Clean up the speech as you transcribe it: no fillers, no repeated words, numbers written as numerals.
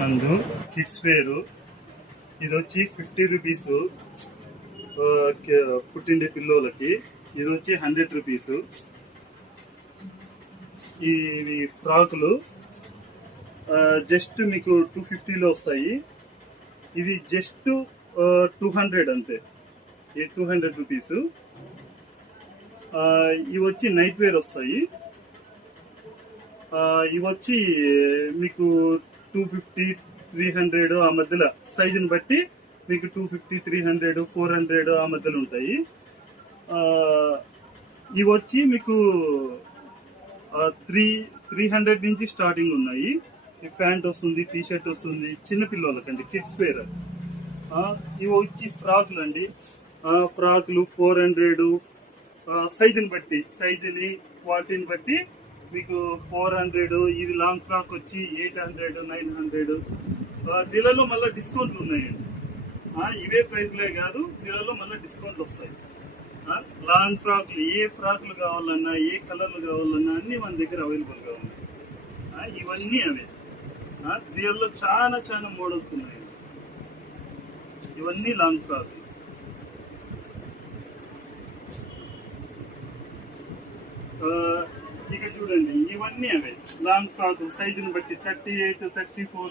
నందు కిడ్స్ వేరు ఇది వచ్చి 50 రూపీస్. పుట్టిండే పిల్లోలకి ఇది వచ్చి 100 రూపీస్. ఇవి ఫ్రాకులు జస్ట్ మీకు 250లో వస్తాయి. ఇది జస్ట్ 200 అంతే. ఈ 200 రూపీస్. ఇవి వచ్చి నైట్ వేర్ వస్తాయి. ఇవి వచ్చి మీకు 250 300 ఆ మధ్యలో సైజుని బట్టి మీకు 250 300 400 ఆ మధ్యలో ఉంటాయి. ఇవి వచ్చి మీకు 300 నుంచి స్టార్టింగ్ ఉన్నాయి. ఈ ప్యాంట్ వస్తుంది, టీ షర్ట్ వస్తుంది, చిన్న పిల్లలకండి, కిడ్స్ వేర్. ఇవి వచ్చి ఫ్రాకులు అండి. ఫ్రాకులు 400 సైజుని బట్టి, సైజుని క్వాలిటీని బట్టి మీకు 400. ఇది లాంగ్ ఫ్రాక్ వచ్చి 800 900. దీనిలో మళ్ళీ డిస్కౌంట్లు ఉన్నాయండి. ఇవే ప్రైస్లే కాదు, దీనిలో మళ్ళీ డిస్కౌంట్లు వస్తాయి. లాంగ్ ఫ్రాక్లు ఏ ఫ్రాక్లు కావాలన్నా, ఏ కలర్లు కావాలన్నా అన్ని మన దగ్గర అవైలబుల్గా ఉన్నాయి. ఇవన్నీ అవే. దీనిలో చాలా చాలా మోడల్స్ ఉన్నాయి. ఇవన్నీ లాంగ్ ఫ్రాక్లు. ఇక్కడ చూడండి, ఇవన్నీ అవే లాంగ్ ఫ్రాక్ సైజుని బట్టి 38 34.